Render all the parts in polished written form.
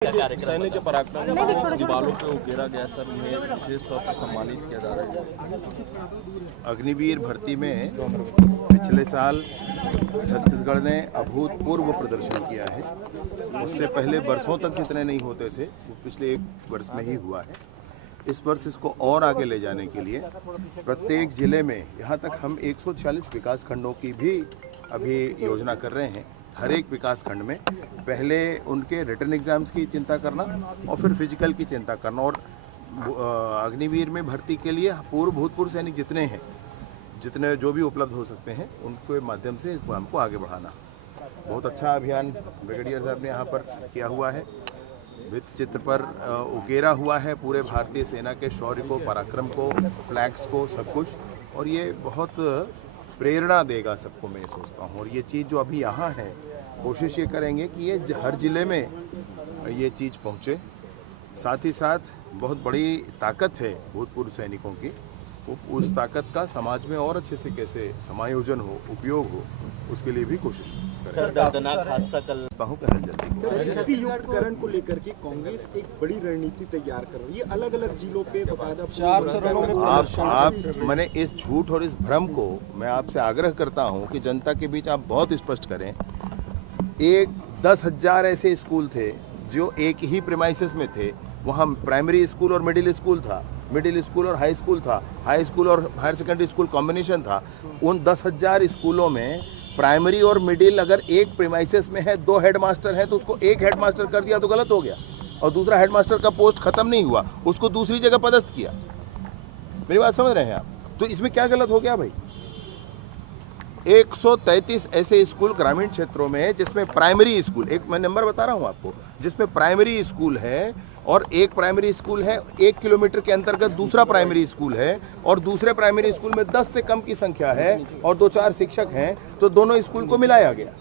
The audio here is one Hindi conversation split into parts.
सैनिक के पराक्रम दीवारों पे उकेरा गया सर, उन्हें विशेष तौर पर सम्मानित किया जा रहा है। अग्निवीर भर्ती में पिछले साल छत्तीसगढ़ ने अभूतपूर्व प्रदर्शन किया है। उससे पहले वर्षों तक जितने नहीं होते थे वो पिछले एक वर्ष में ही हुआ है। इस वर्ष इसको और आगे ले जाने के लिए प्रत्येक जिले में, यहाँ तक हम 140 विकास खंडों की भी अभी योजना कर रहे हैं। हर एक विकास खंड में पहले उनके रिटन एग्जाम्स की चिंता करना और फिर फिजिकल की चिंता करना, और अग्निवीर में भर्ती के लिए भूतपूर्व सैनिक जितने हैं, जितने जो भी उपलब्ध हो सकते हैं, उनके माध्यम से इस काम को आगे बढ़ाना। बहुत अच्छा अभियान ब्रिगेडियर साहब ने यहाँ पर किया हुआ है। भित्ति चित्र पर उकेरा हुआ है पूरे भारतीय सेना के शौर्य को, पराक्रम को, फ्लैग्स को, सब कुछ, और ये बहुत प्रेरणा देगा सबको, मैं सोचता हूँ। और ये चीज़ जो अभी यहाँ है, कोशिश ये करेंगे कि ये हर ज़िले में ये चीज़ पहुँचे। साथ ही साथ बहुत बड़ी ताकत है भूतपूर्व सैनिकों की, उस ताकत का समाज में और अच्छे से कैसे समायोजन हो, उपयोग हो, उसके लिए भी कोशिश दर्दनाक हादसा कल हूँ कि हर जल्दी। छठी युक्तकरण को लेकर के कांग्रेस एक बड़ी रणनीति तैयार कर रही है, अलग अलग जिलों पे मैंने इस झूठ और इस भ्रम को मैं आपसे आग्रह करता हूँ कि जनता के बीच आप बहुत स्पष्ट करें। 10,000 ऐसे स्कूल थे जो एक ही प्रीमाइसेस में थे। वहाँ प्राइमरी स्कूल और मिडिल स्कूल था, मिडिल स्कूल और हाई स्कूल था, हाई स्कूल और हायर सेकेंडरी स्कूल कॉम्बिनेशन था। उन 10,000 स्कूलों में प्राइमरी और मिडिल अगर एक प्रीमाइसेस में है, 2 हेडमास्टर हैं, तो उसको एक हेडमास्टर कर दिया तो गलत हो गया, और दूसरा हेडमास्टर का पोस्ट खत्म नहीं हुआ, उसको दूसरी जगह पदस्थ किया। मेरी बात समझ रहे हैं आप? तो इसमें क्या गलत हो गया भाई? 133 ऐसे स्कूल ग्रामीण क्षेत्रों में जिसमें प्राइमरी स्कूल, एक मैं नंबर बता रहा हूं आपको, जिसमें प्राइमरी स्कूल है और एक प्राइमरी स्कूल है, 1 किलोमीटर के अंतर्गत दूसरा प्राइमरी स्कूल है, और दूसरे प्राइमरी स्कूल में 10 से कम की संख्या है और 2-4 शिक्षक हैं, तो दोनों स्कूल को मिलाया गया।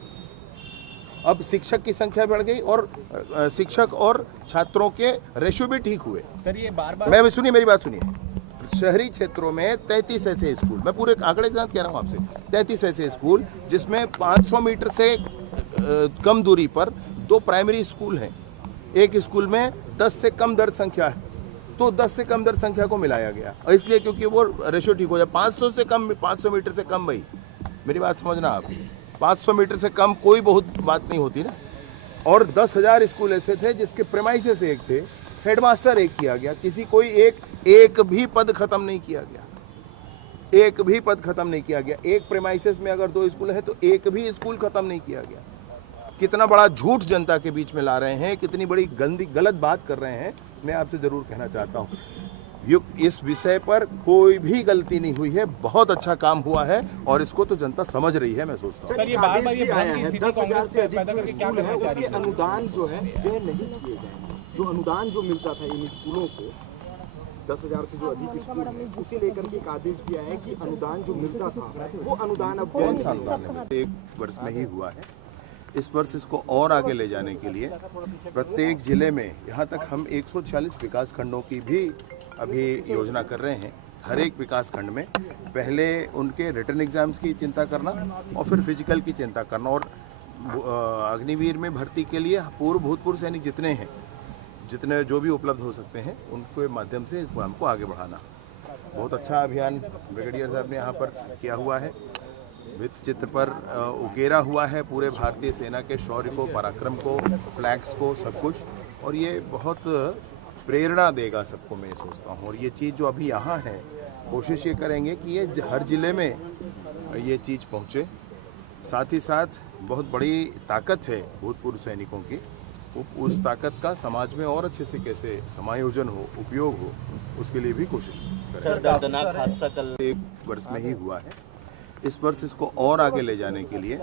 अब शिक्षक की संख्या बढ़ गई और शिक्षक और छात्रों के रेशियो भी ठीक हुए। सर ये बार-बार सुनिए मेरी बात सुनिए। शहरी क्षेत्रों में 33 ऐसे स्कूल, मैं पूरे आंकड़े के साथ कह रहा हूँ आपसे, 33 ऐसे स्कूल जिसमें 500 मीटर से कम दूरी पर 2 प्राइमरी स्कूल हैं। एक स्कूल में 10 से कम दर्ज संख्या है, तो 10 से कम दर्ज संख्या को मिलाया गया, इसलिए क्योंकि वो रेशियो ठीक हो जाए। 500 से कम, 500 मीटर से कम, भाई मेरी बात समझना आप, 500 मीटर से कम कोई बहुत बात नहीं होती ना। और 10,000 स्कूल ऐसे थे जिसके प्रीमाइसेस एक थे, हेडमास्टर एक किया गया, किसी कोई एक भी पद खत्म नहीं किया गया, एक भी पद खत्म नहीं किया गया। एक प्रीमाइसेस में अगर 2 स्कूल है तो एक भी स्कूल खत्म नहीं किया गया। कितना बड़ा झूठ जनता के बीच में ला रहे हैं, कितनी बड़ी गलत बात कर रहे हैं, मैं आपसे जरूर कहना चाहता हूँ। इस विषय पर कोई भी गलती नहीं हुई है, बहुत अच्छा काम हुआ है और इसको तो जनता समझ रही है, मैं सोचता हूँ। 10,000 से अधिक जो स्कूल है उसके अनुदान जो है वे नहीं किए जाएंगे। जो अनुदान जो मिलता था इन स्कूलों को, 10,000 से जो अधिक स्कूल है, उसे लेकर के एक आदेश भी आया है कि अनुदान जो मिलता था वो अनुदान अब कौन सा अनुदान है? एक वर्ष में ही हुआ है। इस वर्ष इसको और आगे ले जाने के लिए प्रत्येक जिले में, यहाँ तक हम 140 विकास खंडों की भी अभी योजना कर रहे हैं। हर एक विकास खंड में पहले उनके रिटन एग्जाम्स की चिंता करना और फिर फिजिकल की चिंता करना, और अग्निवीर में भर्ती के लिए भूतपूर्व सैनिक जितने हैं, जितने जो भी उपलब्ध हो सकते हैं, उनके माध्यम से इस काम को आगे बढ़ाना। बहुत अच्छा अभियान ब्रिगेडियर साहब ने यहाँ पर किया हुआ है। भित्ति चित्र पर उकेरा हुआ है पूरे भारतीय सेना के शौर्य को, पराक्रम को, फ्लैग्स को, सब कुछ, और ये बहुत प्रेरणा देगा सबको, मैं सोचता हूँ। और ये चीज़ जो अभी यहाँ है, कोशिश ये करेंगे कि ये हर ज़िले में ये चीज़ पहुँचे। साथ ही साथ बहुत बड़ी ताकत है भूतपूर्व सैनिकों की, उस ताकत का समाज में और अच्छे से कैसे समायोजन हो, उपयोग हो, उसके लिए भी कोशिश दर्दनाक हादसा कल 1 वर्ष में ही हुआ है। इस वर्ष इसको और आगे ले जाने के लिए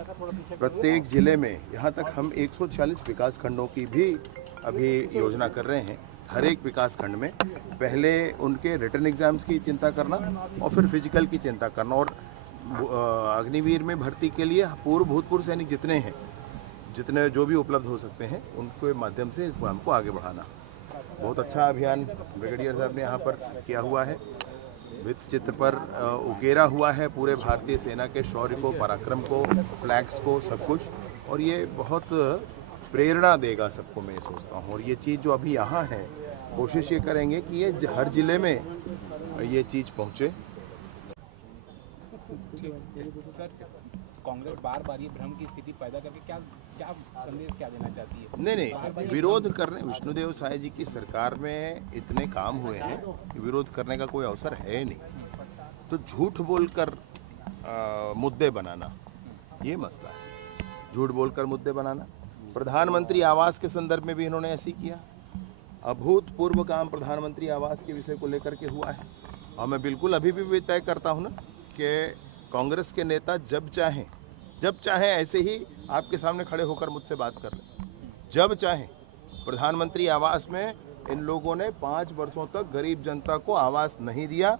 प्रत्येक जिले में, यहाँ तक हम 140 विकास खंडों की भी अभी योजना कर रहे हैं। हर एक विकास खंड में पहले उनके रिटन एग्जाम्स की चिंता करना और फिर फिजिकल की चिंता करना, और अग्निवीर में भर्ती के लिए भूतपूर्व सैनिक जितने हैं, जितने जो भी उपलब्ध हो सकते हैं, उनके माध्यम से इस काम को आगे बढ़ाना। बहुत अच्छा अभियान ब्रिगेडियर साहब ने यहाँ पर किया हुआ है। भित्ति चित्र पर उकेरा हुआ है पूरे भारतीय सेना के शौर्य को, पराक्रम को, फ्लैग्स को, सब कुछ, और ये बहुत प्रेरणा देगा सबको, मैं सोचता हूँ। और ये चीज़ जो अभी यहाँ है, कोशिश ये करेंगे कि ये हर जिले में ये चीज़ पहुँचे। सर, कांग्रेस बार बार ये भ्रम की स्थिति पैदा करके क्या क्या संदेश क्या देना चाहती है? नहीं, विरोध करने, विष्णुदेव साय जी की सरकार में इतने काम हुए हैं कि विरोध करने का कोई अवसर है नहीं। तो झूठ बोलकर मुद्दे बनाना, ये मसला है। झूठ बोलकर मुद्दे बनाना। प्रधानमंत्री आवास के संदर्भ में भी इन्होंने ऐसे ही किया। अभूतपूर्व काम प्रधानमंत्री आवास के विषय को लेकर के हुआ है। और मैं बिल्कुल अभी भी तय करता हूँ ना कि कांग्रेस के नेता जब चाहें ऐसे ही आपके सामने खड़े होकर मुझसे बात कर लें। जब चाहें। प्रधानमंत्री आवास में इन लोगों ने 5 वर्षों तक गरीब जनता को आवास नहीं दिया,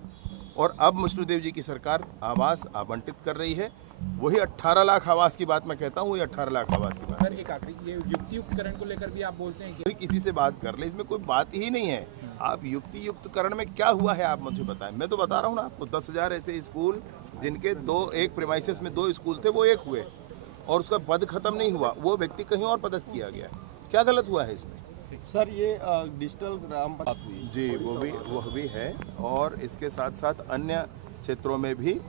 और अब विष्णुदेव जी की सरकार आवास आवंटित कर रही है। वही 18 लाख आवास की बात मैं कहता हूँ, वही 18 लाख आवास की बात। सर, एक आखिरी, ये युक्तियुक्तकरण को लेकर भी आप बोलते हैं कि कोई किसी से बात कर ले, इसमें कोई बात ही नहीं है। आप युक्तियुक्तकरण में क्या हुआ है आप मुझे बताएं। मैं तो बता रहा हूँ ना आपको, 10,000 ऐसे स्कूल जिनके एक प्रीमाइसेस में 2 स्कूल थे, वो 1 हुए, और उसका पद खत्म नहीं हुआ, वो व्यक्ति कहीं और पदस्थ किया गया। क्या गलत हुआ है इसमें? सर, ये डिजिटल ग्राम बात हुई जी, वो भी है। और इसके साथ साथ अन्य क्षेत्रों में भी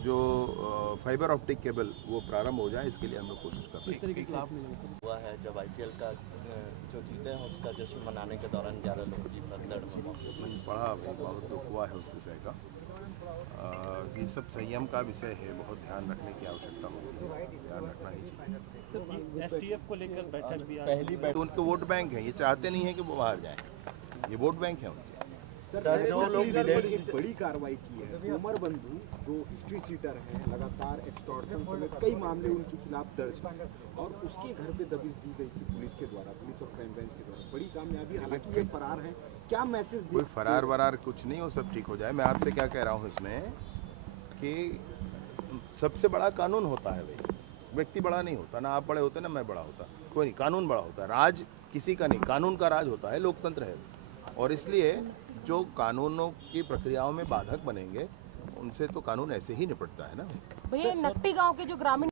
जो फाइबर ऑप्टिक केबल वो प्रारंभ हो जाए, इसके लिए हम लोग कोशिश कर रहे हैं। हुआ है जब IPL का जो जीते हैं उसका जश्न मनाने के दौरान 11 लोग की भगदड़ में मौके पर। बड़ा बहुत दुख हुआ है उस विषय का। ये सब संयम का विषय है, बहुत ध्यान रखने की आवश्यकता होगी, ध्यान रखना ही चाहिए। STF को लेकर बैठक भी पहली बैठक तो उनके वोट बैंक है, ये चाहते नहीं है कि वो बाहर जाए, ये वोट बैंक है उनके। सर, जो लोग बड़ी कार्रवाई की है, उमर बंधु जो हिस्ट्री सीटर हैं, लगातार एक्सटॉर्शन समेत कई मामले उनके खिलाफ दर्ज हैं, और उसके घर पे दबिश दी गई थी पुलिस के द्वारा, पुलिस और क्राइम ब्रांच के द्वारा। बड़ी कामयाबी, हालांकि ये फरार हैं। क्या मैसेज कोई फरार वरार कुछ नहीं, वो सब ठीक हो जाए। मैं आपसे क्या कह रहा हूँ इसमें कि सबसे बड़ा कानून होता है भाई, व्यक्ति बड़ा नहीं होता। ना आप बड़े होते ना मैं बड़ा होता, कोई नहीं, कानून बड़ा होता है। राज किसी का नहीं, कानून का राज होता है, लोकतंत्र है। और इसलिए जो कानूनों की प्रक्रियाओं में बाधक बनेंगे, उनसे तो कानून ऐसे ही निपटता है ना। भैया, नकटी गांव के जो ग्रामीण